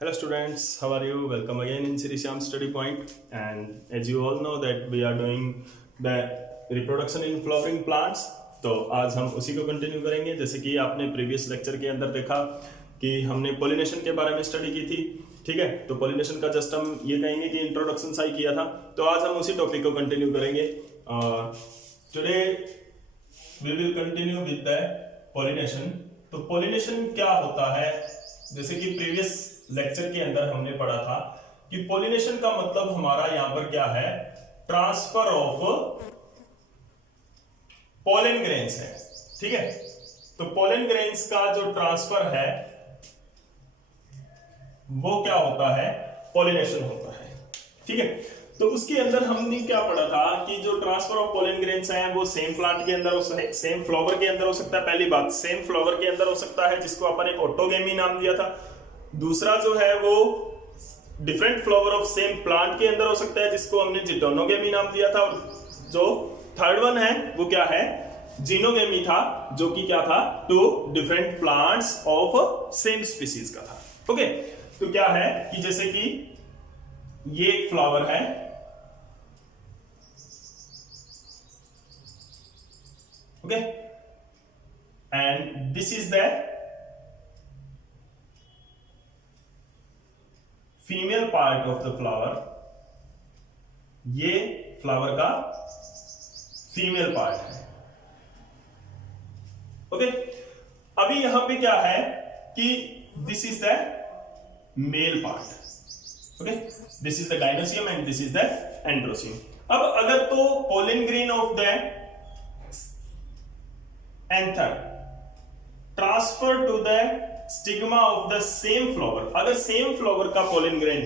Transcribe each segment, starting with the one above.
Hello students, how are you? Welcome again in Sri Shyam Study Point. And as you all know that we are doing the reproduction in flowering plants. तो आज हम उसी को continue करेंगे। जैसे कि आपने प्रीवियस लेक्चर के अंदर देखा कि हमने पोलिनेशन के बारे में स्टडी की थी, ठीक है। तो पोलिनेशन का जस्ट हम ये कहेंगे कि इंट्रोडक्शन सा ही किया था। तो आज हम उसी टॉपिक को कंटिन्यू करेंगे। Today we will continue with the pollination. तो पोलिनेशन क्या होता है? जैसे कि प्रीवियस लेक्चर के अंदर हमने पढ़ा था कि पोलिनेशन का मतलब हमारा यहां पर क्या है, ट्रांसफर ऑफ पोलन ग्रेन्स है, ठीक है। तो पोलन ग्रेन्स का जो ट्रांसफर है वो क्या होता है, पोलिनेशन होता है, ठीक है। तो उसके अंदर हमने क्या पढ़ा था कि जो ट्रांसफर ऑफ पोलन ग्रेन्स है वो सेम प्लांट के अंदर हो सकता है, सेम फ्लावर के अंदर हो सकता है। पहली बात, सेम फ्लावर के अंदर हो सकता है जिसको अपन ने ऑटोगेमी नाम दिया था। दूसरा जो है वो different flower of same plant के अंदर हो सकता है जिसको हमने जिटोनोगेमी नाम दिया था। और जो थर्ड वन है वो क्या है, जीनोगेमी था, जो कि क्या था, two different plants of same species का था। ओके, तो क्या है कि जैसे कि ये एक फ्लावर है, okay, and this is the female part of the flower. ये फ्लावर का फीमेल पार्ट है, ओके। अभी यहां पे क्या है कि this is the male part, okay, this is the gynoecium and this is the androecium. अब अगर तो pollen grain of the anther transfer to the stigma of the same flower, अगर सेम फ्लावर का पोलन ग्रेन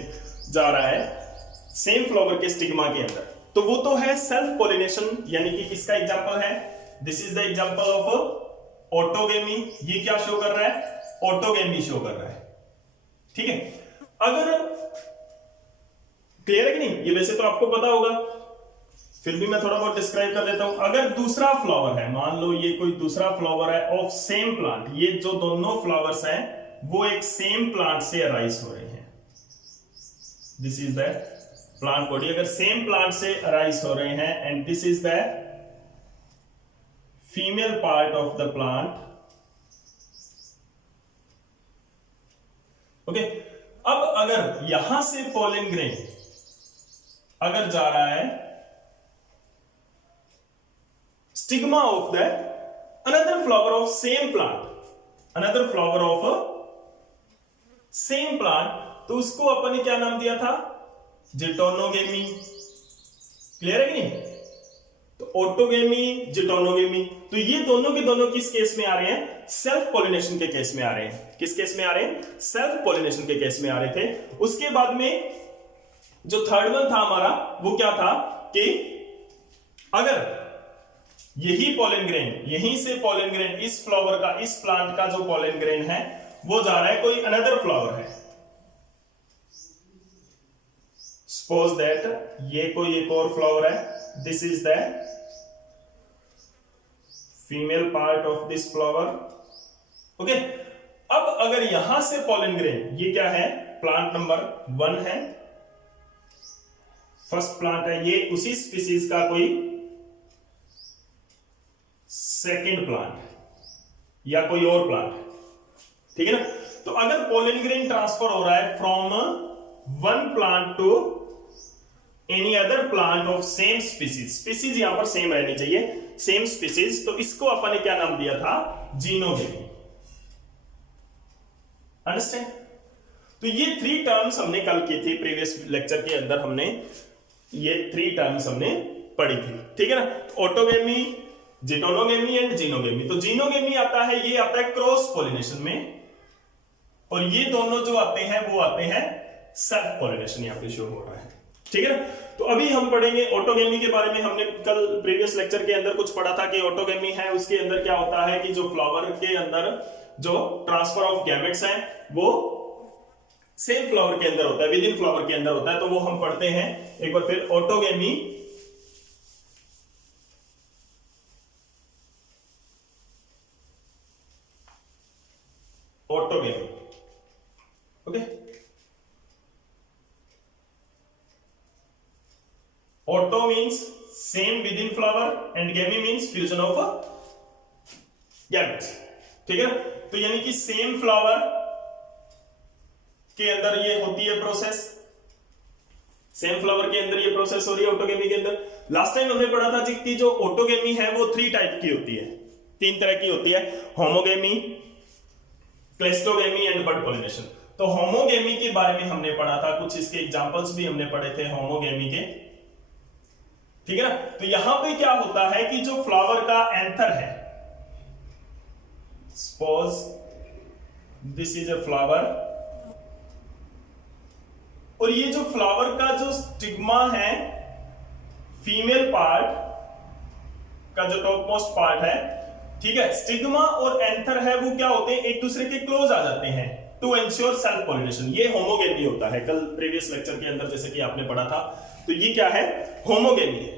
जा रहा है same flower के stigma के अंदर, तो वो तो है सेल्फ पोलिनेशन, यानी कि किसका एग्जांपल है, this is the example of autogamy. ये क्या शो कर रहा है, ऑटोगेमी शो कर रहा है, ठीक है। अगर क्लियर है कि नहीं, ये वैसे तो आपको पता होगा, फिर भी मैं थोड़ा बहुत डिस्क्राइब कर देता हूं। अगर दूसरा फ्लावर है, मान लो ये कोई दूसरा फ्लावर है ऑफ सेम प्लांट, ये जो दोनों फ्लावर्स हैं वो एक सेम प्लांट से अराइज हो रहे हैं, this is the plant body, अगर सेम प्लांट से अराइज हो रहे हैं and this is the female part of the plant, okay. अब अगर यहां से पोलन ग्रेन अगर जा रहा है stigma of the another flower of same plant, another flower of same plant, तो उसको अपन ने क्या नाम दिया था, जिटोनोगेमी। क्लियर है कि नहीं? तो ऑटोगेमी, जिटोनोगेमी, तो ये दोनों के दोनों किस केस में आ रहे हैं, सेल्फ पोलिनेशन के केस में आ रहे हैं। किस केस में आ रहे हैं, सेल्फ पोलिनेशन के केस में आ रहे थे। उसके बाद में जो थर्ड वन था हमारा वो क्या था कि अगर यही पोलन ग्रेन, यहीं से पोलन ग्रेन, इस फ्लावर का, इस प्लांट का जो पोलन ग्रेन है वो जा रहा है कोई अनदर फ्लावर है, सपोज दैट ये कोई एक और फ्लावर है, this is the female part of this flower, okay. अब अगर यहां से पोलन ग्रेन, ये क्या है, प्लांट नंबर 1 है, फर्स्ट प्लांट है, ये उसी स्पीसीज का कोई सेकेंड प्लांट है या कोई और प्लांट है, ठीक है ना। तो अगर पोलन ग्रेन ट्रांसफर हो रहा है from one plant to any other plant of same species, species यहां पर सेम रहनी चाहिए, सेम स्पीसीज, तो इसको अपन ने क्या नाम दिया था, जीनोगेमी। अंडरस्टैंड? तो ये 3 टर्म्स हमने कल की थी, प्रीवियस लेक्चर के अंदर हमने ये 3 टर्म्स हमने पढ़ी थी, ठीक है ना। Autogamy, geitonogamy and xenogamy. तो जीनोगेमी आता है, ये आता है क्रॉस पोलिनेशन में, और ये दोनों जो आते हैं वो आते हैं सेल्फ पोलिनेशन, यहां पे शो हो रहा है, ठीक है ना। तो अभी हम पढ़ेंगे ऑटोगेमी के बारे में। हमने कल प्रीवियस लेक्चर के अंदर कुछ पढ़ा था कि ऑटोगेमी है, उसके अंदर क्या होता है कि जो फ्लावर के अंदर जो ट्रांसफर ऑफ गैमेट्स हैं वो सेम फ्लावर के अंदर होता है, विद इन फ्लावर के अंदर होता है। तो वो हम पढ़ते हैं एक बार फिर, autogamy autogamy, okay. Auto means same with in flower and गेमी मीन्स फ्यूजन ऑफ गैमेट्स, ठीक है। तो यानी कि सेम फ्लावर के अंदर ये होती है प्रोसेस, सेम फ्लावर के अंदर ये प्रोसेस हो रही है ऑटोगेमी के अंदर। लास्ट टाइम हमने पढ़ा था कि जो ऑटोगेमी है वो 3 टाइप की होती है, 3 तरह की होती है, होमोगेमी, क्लेस्टोगेमी एंड बड पॉलिनेशन। तो होमोगेमी के बारे में हमने पढ़ा था, कुछ इसके एग्जांपल्स भी हमने पढ़े थे होमोगेमी के, ठीक है ना। तो यहां पे क्या होता है कि जो फ्लावर का एंथर है, suppose this is a flower, और ये जो फ्लावर का जो स्टिग्मा है, फीमेल पार्ट का जो टॉप मोस्ट पार्ट है, ठीक है, स्टिग्मा और एंथर है वो क्या होते हैं, एक दूसरे के क्लोज आ जाते हैं टू एंश्योर सेल्फ पॉलिनेशन। ये होमोगेमी होता है, कल प्रीवियस लेक्चर के अंदर जैसे कि आपने पढ़ा था। तो ये क्या है, होमोगेमी है,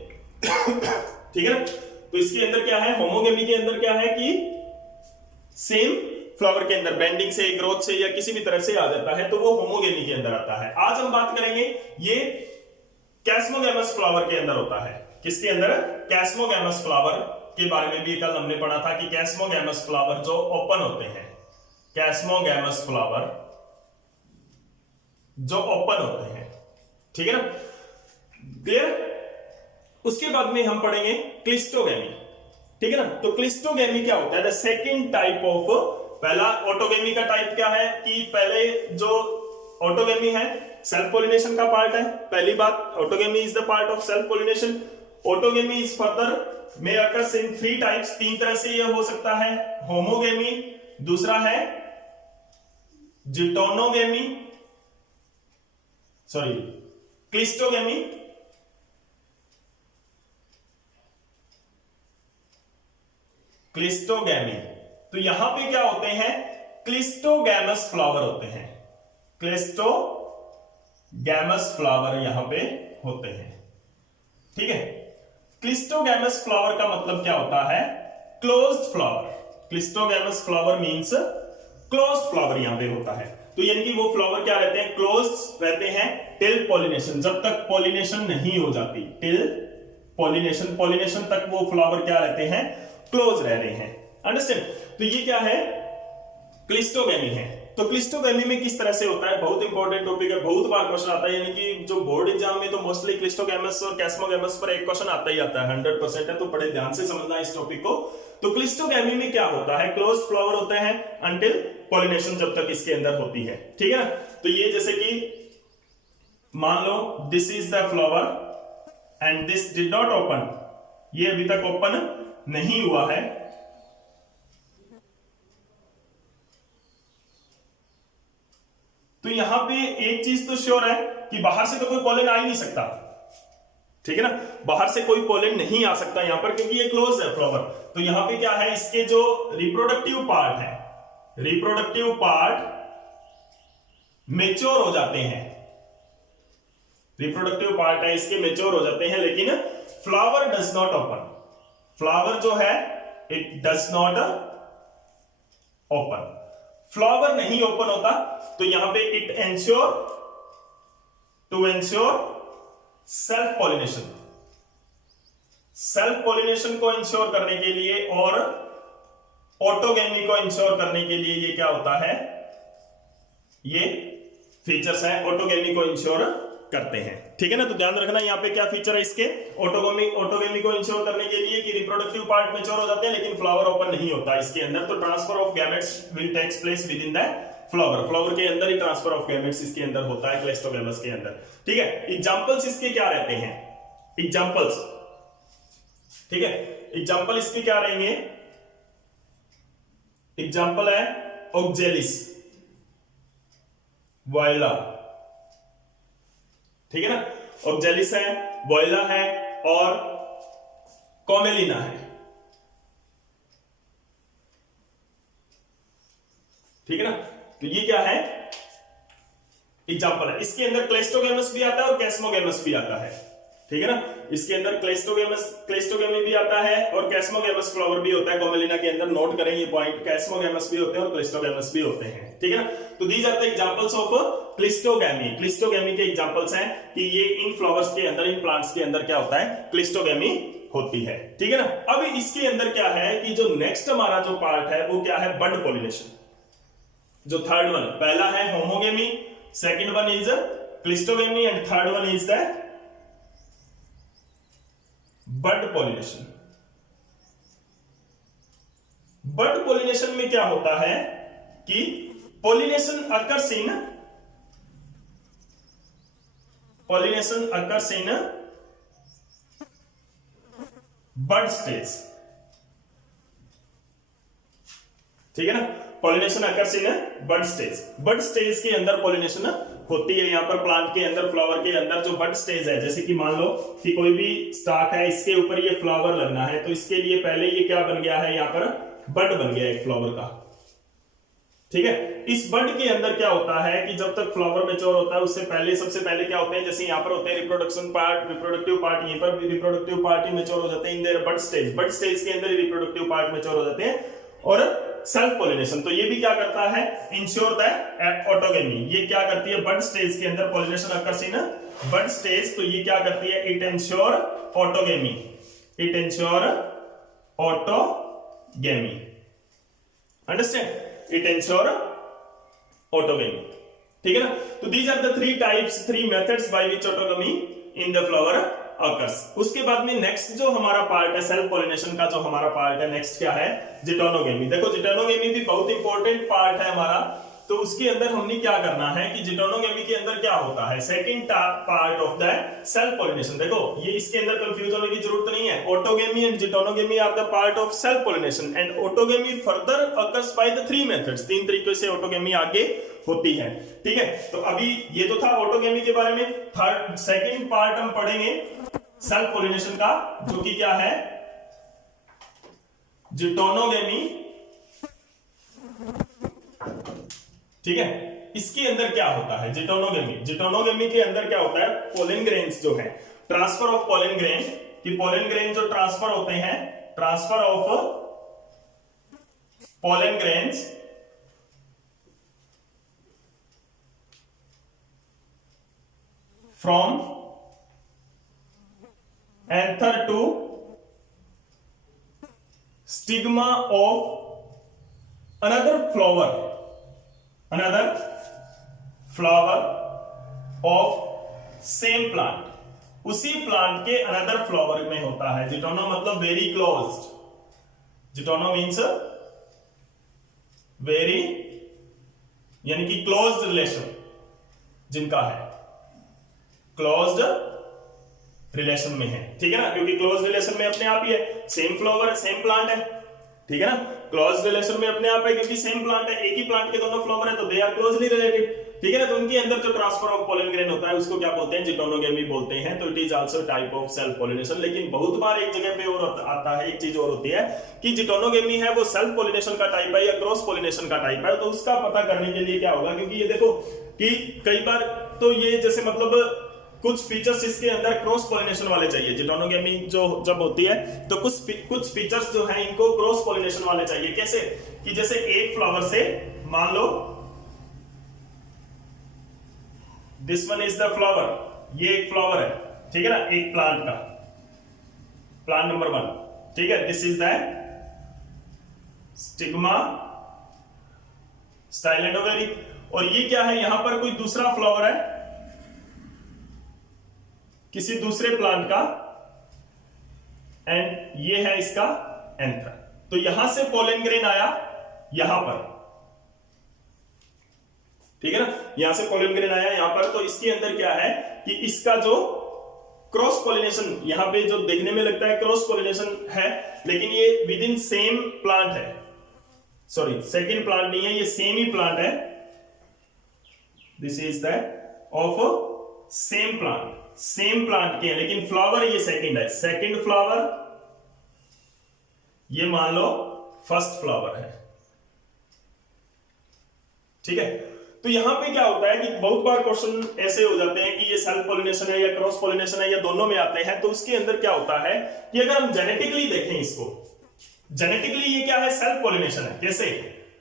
ठीक है ना। तो इसके अंदर क्या है, होमोगेमी के अंदर क्या है कि सेम फ्लावर के अंदर बेंडिंग से, ग्रोथ से या किसी भी तरह से आ जाता है, तो वो होमोगेमी के अंदर आता है। आज हम बात करेंगे ये कैस्मोगैमस फ्लावर के अंदर होता है। किसके अंदर, कैस्मोगैमस फ्लावर के बारे में भी कल हमने पढ़ा था कि कैस्मोगैमस फ्लावर जो ओपन होते हैं, कैस्मोगैमस फ्लावर जो ओपन होते हैं, ठीक है ना, क्लियर। उसके बाद में हम पढ़ेंगे क्लिस्टोगेमी, ठीक है ना। तो क्लिस्टोगेमी क्या होता है, द सेकंड टाइप ऑफ, पहला ऑटोगेमी का टाइप क्या है कि पहले जो ऑटोगेमी है सेल्फ पॉलिनेशन का पार्ट है, पहली बात, autogamy is the part of self pollination. Autogamy is further में अकर्स इन 3 टाइप्स, 3 तरह से यह हो सकता है, होमोगेमी, दूसरा है जीटोनोगेमी, सॉरी क्लिस्टोगेमी, क्लिस्टोगेमी। तो यहां पे क्या होते हैं, क्लिस्टोगैमस फ्लावर होते हैं, क्लिस्टोगैमस फ्लावर यहां पे होते हैं, ठीक है। क्लिस्टोगैमस फ्लावर का मतलब क्या होता है, closed flower. Cleistogamous flower means closed flower यहां पे होता है। तो यानी कि वो फ्लावर क्या रहते हैं, क्लोज्ड रहते हैं टिल पॉलिनेशन, जब तक पॉलिनेशन नहीं हो जाती, टिल पॉलिनेशन, पॉलिनेशन तक वो फ्लावर क्या रहते हैं, क्लोज रह रहे हैं, अंडरस्टैंड। तो ये क्या है, क्लिस्टोगेमी है। तो क्लिस्टोगेमी में किस तरह से होता है, बहुत इंपॉर्टेंट टॉपिक है, बहुत बार क्वेश्चन आता है, यानी कि जो बोर्ड एग्जाम में तो मोस्टली क्लिस्टोगैमस और कैस्मोगैमस पर एक क्वेश्चन आता ही आता है, 100% है, तो बड़े ध्यान से समझना है इस टॉपिक को। तो क्लिस्टोगेमी में क्या होता है, क्लोज फ्लावर होते हैं अंटिल पॉलिनेशन, जब तक इसके अंदर होती है, ठीक है ना। तो ये जैसे कि मान लो this is the flower and this did not open, ये अभी तक ओपन नहीं हुआ है, तो यहां पे एक चीज तो श्योर है कि बाहर से तो कोई पॉलन आ ही नहीं सकता, ठीक है ना, बाहर से कोई पॉलन नहीं आ सकता यहां पर, क्योंकि ये क्लोज है फ्लावर। तो यहां पे क्या है, इसके जो रिप्रोडक्टिव पार्ट है, रिप्रोडक्टिव पार्ट मेच्योर हो जाते हैं, रिप्रोडक्टिव पार्ट है इसके मेच्योर हो जाते हैं, लेकिन flower does not open, flower जो है it does not open, flower नहीं ओपन होता। तो यहां पे it ensure, to ensure self pollination, self pollination को इंश्योर करने के लिए और ऑटोगेमी को इंश्योर करने के लिए ये क्या होता है, ये फीचर्स है, ऑटोगेमी को इंश्योर करते हैं, ठीक है ना। तो ध्यान रखना यहां पे क्या फीचर है इसके, ऑटोगेमी को इंश्योर करने के लिए कि रिप्रोडक्टिव पार्ट मैच्योर हो जाते हैं लेकिन फ्लावर ओपन नहीं होता इसके अंदर। तो transfer of gametes will takes place within the flower, flower के अंदर ही ट्रांसफर ऑफ गैमेट्स इसके अंदर होता है, क्लेस्टोगैमस के अंदर, ठीक है। एग्जांपल्स इसके क्या रहते हैं, एग्जांपल्स, ठीक है, एग्जांपल इसके क्या रहेंगे, एग्जांपल है ऑक्जेलिस, वॉयला, ठीक है ना, ऑक्जेलिस है, वॉयला है और कॉमेलिना है, ठीक है ना। तो ये क्या है, एग्जांपल है, इसके अंदर क्लेस्टोगैमस भी आता है और कैस्मोगैमस भी आता है, ठीक है ना। इसके अंदर क्लेस्टोगेमी भी आता है और कैस्मोगेमस फ्लावर भी होता है कॉमेलिना के अंदर। नोट करें ये पॉइंट, कैस्मोगेमस भी होते हैं और क्लेस्टोगेमस भी होते हैं, ठीक है ना। तो these are the examples of cleistogamy. Cleistogamy के एग्जांपल्स हैं कि ये इन फ्लावर्स के अंदर, इन प्लांट्स के अंदर क्या होता है, क्लिस्टोगैमी होती है, ठीक है ना। अब इसके अंदर क्या है कि जो नेक्स्ट हमारा जो पार्ट है वो क्या है, बड पॉलिनेशन। जो थर्ड वन, पहला है homogamy, second one is cleistogamy and third one is the bud pollination. Bud pollination में क्या होता है कि pollination occurs in bud stage, ठीक है ना। Pollination occurs in bud stage, bud stage के अंदर पॉलिनेशन होती है। यहां पर प्लांट के अंदर, फ्लावर के अंदर जो बड स्टेज है, जैसे कि मान लो कि कोई भी स्टॉक है, इसके ऊपर ये फ्लावर लगना है, तो इसके लिए पहले ये क्या बन गया है, यहां पर बड बन गया एक फ्लावर का, ठीक है। इस बड के अंदर क्या होता है कि जब तक फ्लावर मैच्योर होता है उससे पहले, सबसे पहले क्या होते हैं, जैसे यहां पर होते हैं रिप्रोडक्शन पार्ट, रिप्रोडक्टिव पार्ट, यहीं पर भी रिप्रोडक्टिव पार्ट ही मैच्योर हो जाते हैं in their bud stage. Bud stage के अंदर ही रिप्रोडक्टिव पार्ट मैच्योर हो जाते हैं। और सेल्फ पॉलिनेशन, तो ये भी क्या करता है, इंश्योर द ऑटोगेमी। ये क्या करती है, बड स्टेज के अंदर pollination occurs in bud stage, तो ये क्या करती है, it ensure autogamy, it ensure autogamy, understand, it ensure autogamy, ठीक है ना। तो these are the three types, three methods by which autogamy in the flower occurs. उसके बाद में नेक्स्ट जो हमारा पार्ट है सेल्फ पॉलिनेशन का, जो हमारा पार्ट है नेक्स्ट क्या है, जिटोनोगेमी। देखो जिटोनोगेमी भी बहुत इंपॉर्टेंट पार्ट है हमारा। तो उसके अंदर हमने क्या करना है कि जिटोनोगेमी के अंदर क्या होता है, second part of the self pollination. देखो ये इसके अंदर कंफ्यूज होने की जरूरत नहीं है। Autogamy and geitonogamy are the part of self pollination and autogamy further occurs by the three methods. तीन तरीकों से ऑटोगेमी आगे होती है, ठीक है। तो अभी ये तो था ऑटोगेमी के बारे में। थर्ड सेकंड पार्ट हम पढ़ेंगे सेल्फ पॉलिनेशन का, जो कि क्या है, जिटोनोगेमी, ठीक है। इसके अंदर क्या होता है जिटोनोगेमी, जिटोनोगेमी के अंदर क्या होता है, पोलन ग्रेन्स जो है, ट्रांसफर ऑफ पोलन ग्रेन, कि पोलन ग्रेन जो ट्रांसफर होते हैं, transfer of pollen grains from anther to stigma of another flower of same plant, उसी प्लांट के अनदर फ्लावर में होता है। जिटोनो मतलब वेरी क्लोज्ड, जिटोनो मीन्स वेरी, यानी कि क्लोज्ड रिलेशन जिनका है, क्लोज्ड रिलेशन में है, ठीक है ना, क्योंकि क्लोज रिलेशन में अपने आप ही है, सेम फ्लावर है, सेम प्लांट है, ठीक है ना। क्लोज रिलेशन में अपने आप है क्योंकि सेम प्लांट है, एक ही प्लांट के दोनों फ्लावर है, तो दे आर क्लोजली रिलेटेड, ठीक है ना। तो उनके अंदर जो ट्रांसफर ऑफ पोलन ग्रेन होता है उसको क्या बोलते हैं, जिटोनोगेमी बोलते हैं। तो it is also type of self pollination. लेकिन बहुत बार एक जगह पे और आता है, एक चीज और होती है कि जिटोनोगेमी है वो सेल्फ पॉलिनेशन का टाइप है या क्रॉस पॉलिनेशन का टाइप है। तो उसका पता करने के लिए क्या होगा, क्योंकि ये देखो कि कई बार तो ये जैसे मतलब कुछ फीचर्स इसके अंदर क्रॉस पॉलिनेशन वाले चाहिए। जिटोनोगेमी जो जब होती है तो कुछ फीचर्स जो हैं इनको क्रॉस पॉलिनेशन वाले चाहिए। कैसे कि जैसे एक फ्लावर से मान लो this one is the flower, ये एक फ्लावर है, ठीक है ना, एक प्लांट का, प्लांट नंबर 1, ठीक है। This is the stigma style and ovary, और ये क्या है, यहां पर कोई दूसरा फ्लावर है किसी दूसरे प्लांट का, एंड ये है इसका एंथर। तो यहां से पोलन ग्रेन आया यहां पर, ठीक है ना, यहां से पोलन ग्रेन आया यहां पर। तो इसके अंदर क्या है कि इसका जो क्रॉस पोलिनेशन, यहां पे जो देखने में लगता है क्रॉस पोलिनेशन है, लेकिन ये विद इन सेम प्लांट है, सॉरी सेकेंड प्लांट नहीं है, ये सेम ही प्लांट है। This is the of same plant, same plant के, लेकिन फ्लावर ये सेकंड है, सेकंड फ्लावर, ये मान लो फर्स्ट फ्लावर है, ठीक है। तो यहां पे क्या होता है कि बहुत बार क्वेश्चन ऐसे हो जाते हैं कि ये सेल्फ पॉलिनेशन है या क्रॉस पॉलिनेशन है या दोनों में आते हैं, तो उसके अंदर क्या होता है कि अगर हम जेनेटिकली देखें इसको, जेनेटिकली ये क्या है, सेल्फ पॉलिनेशन है। कैसे?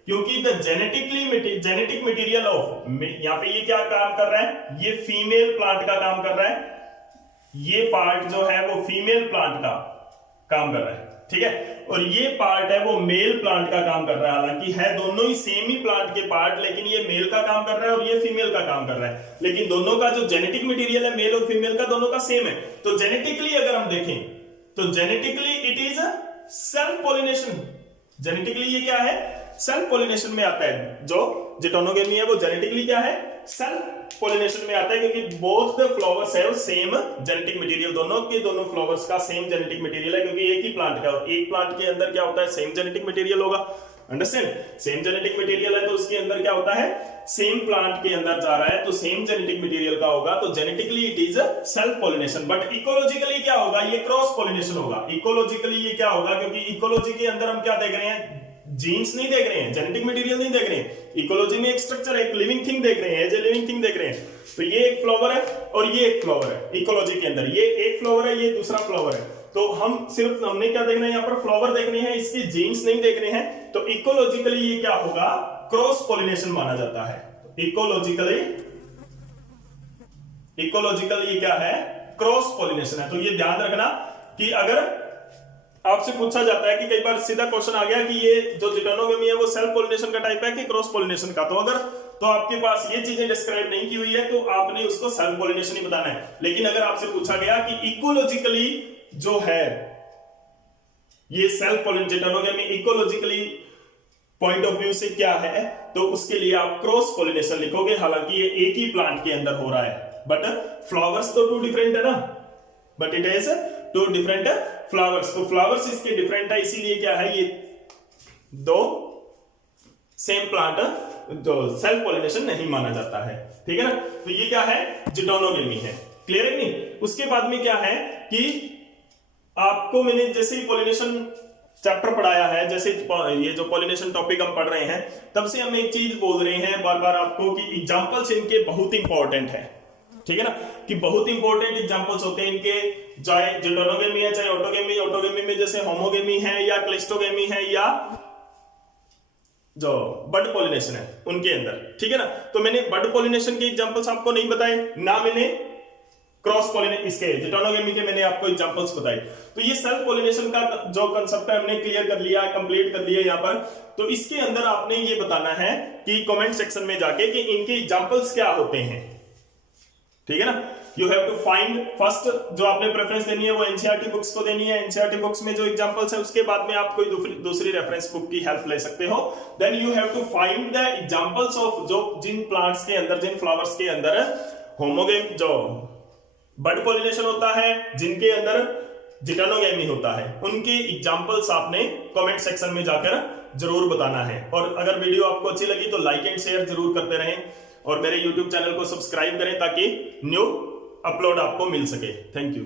क्योंकि द जेनेटिक मटेरियल ऑफ, यहां पे ये क्या काम कर रहा है, ये फीमेल प्लांट का काम कर रहा है, ये पार्ट जो है वो फीमेल प्लांट का काम कर रहा है, ठीक है, और ये पार्ट है वो मेल प्लांट का काम कर रहा है। हालांकि है दोनों ही सेम ही प्लांट के पार्ट, लेकिन ये मेल का काम कर रहा है और ये फीमेल का काम कर रहा है, लेकिन दोनों का जो जेनेटिक मटेरियल है मेल और फीमेल का, दोनों का सेम है। तो जेनेटिकली अगर हम देखें तो genetically it is self pollination. Genetically ये क्या है, सेल्फ पॉलिनेशन में आता है। जो geitonogamy है वो जेनेटिकली क्या है, सेल्फ पॉलिनेशन में आता है, क्योंकि both the flowers have same genetic material, दोनों फ्लावर्स का सेम जेनेटिक मटेरियल है, क्योंकि एक ही प्लांट का, और एक प्लांट के अंदर क्या होता है, सेम जेनेटिक मटेरियल होगा। अंडरस्टैंड? सेम जेनेटिक मटेरियल है तो उसके अंदर क्या होता है, सेम प्लांट के अंदर जा रहा है तो सेम जेनेटिक मटेरियल का होगा, तो genetically it is self pollination. But ecologically क्या होगा, ये क्रॉस पॉलिनेशन होगा। इकोलॉजिकली ये क्या होगा, क्योंकि इकोलॉजी के अंदर हम क्या देख रहे हैं, जीन्स नहीं देख रहे हैं, जेनेटिक मटेरियल नहीं देख रहे हैं, इकोलॉजी में एक स्ट्रक्चर है, एक लिविंग थिंग देख रहे हैं, एज ए लिविंग थिंग देख रहे हैं। तो ये एक फ्लावर है और ये एक फ्लावर है, इकोलॉजी के अंदर ये एक फ्लावर है, ये दूसरा फ्लावर है। तो हम सिर्फ, हमने क्या देखना है, यहाँ पर फ्लावर देखने हैं, इसकी जीन्स नहीं देखने हैं। तो इकोलॉजिकली ये क्या होगा, क्रॉस पॉलिनेशन माना जाता है। इकोलॉजिकली ये क्या है, क्रॉस पॉलिनेशन है। तो ये ध्यान रखना कि अगर आपसे पूछा जाता है कि कई बार सीधा क्वेश्चन आ गया कि ये जो geitonogamy है वो सेल्फ पॉलिनेशन का टाइप है कि क्रॉस पॉलिनेशन का, तो अगर तो आपके पास ये चीजें डिस्क्राइब नहीं की हुई है तो आपने उसको सेल्फ पॉलिनेशन ही बताना है। लेकिन अगर आपसे पूछा गया कि इकोलॉजिकली जो है ये self pollination, geitonogamy ecologically point of view से क्या है, तो उसके लिए आप क्रॉस पॉलिनेशन लिखोगे। हालांकि ये एक ही प्लांट के अंदर हो रहा है, बट फ्लावर्स तो 2 डिफरेंट है ना, but it is 2 different flowers. तो फ्लावर्स इसके डिफरेंट है, इसीलिए क्या है, ये 2 सेम प्लांट जो सेल्फ पॉलिनेशन नहीं माना जाता है, ठीक है ना। तो ये क्या है, geitonogamy है। क्लियर है नहीं? उसके बाद में क्या है कि आपको मैंने जैसे ही पॉलिनेशन चैप्टर पढ़ाया है, जैसे ये जो पॉलिनेशन टॉपिक हम पढ़ रहे हैं, तब से हम एक चीज बोल रहे हैं बार बार आपको कि एग्जांपल्स इनके बहुत इंपॉर्टेंट है, ठीक है ना, कि बहुत इंपॉर्टेंट एग्जांपल्स होते हैं इनके, चाहे geitonogamy है चाहे ऑटोगेमी में जैसे होमोगेमी है या क्लिस्टोगेमी है या जो बड पॉलिनेशन है उनके अंदर, ठीक है ना। तो मैंने बड पॉलिनेशन के एग्जांपल्स आपको नहीं बताए, ना मैंने क्रॉस पॉलिनेशन इसके geitonogamy के मैंने आपको एग्जांपल्स बताए। तो ये सेल्फ पॉलिनेशन का जो कंसेप्ट है हमने क्लियर कर लिया, कंप्लीट कर लिया यहाँ पर। तो इसके अंदर आपने ये बताना है कि कमेंट सेक्शन में जाके कि इनके एग्जांपल्स क्या होते हैं, ठीक है ना। You have to find first, जो आपने प्रेफरेंस देनी है वो एनसीईआरटी बुक्स को देनी है। एनसीईआरटी बुक्स में जो एग्जांपल्स है उसके बाद में आप कोई दूसरी रेफरेंस बुक की हेल्प ले सकते हो। Then you have to find the examples of जो जिन प्लांट्स के अंदर, जिन फ्लावर्स के अंदर होमोगेम जो बड पॉलिनेशन होता है, जिनके अंदर geitonogamy होता है, उनके एग्जांपल्स आपने कमेंट सेक्शन में जाकर जरूर बताना है। और अगर वीडियो आपको अच्छी लगी तो लाइक एंड शेयर जरूर करते रहें और मेरे YouTube चैनल को सब्सक्राइब करें ताकि न्यू अपलोड आपको मिल सके। Thank you.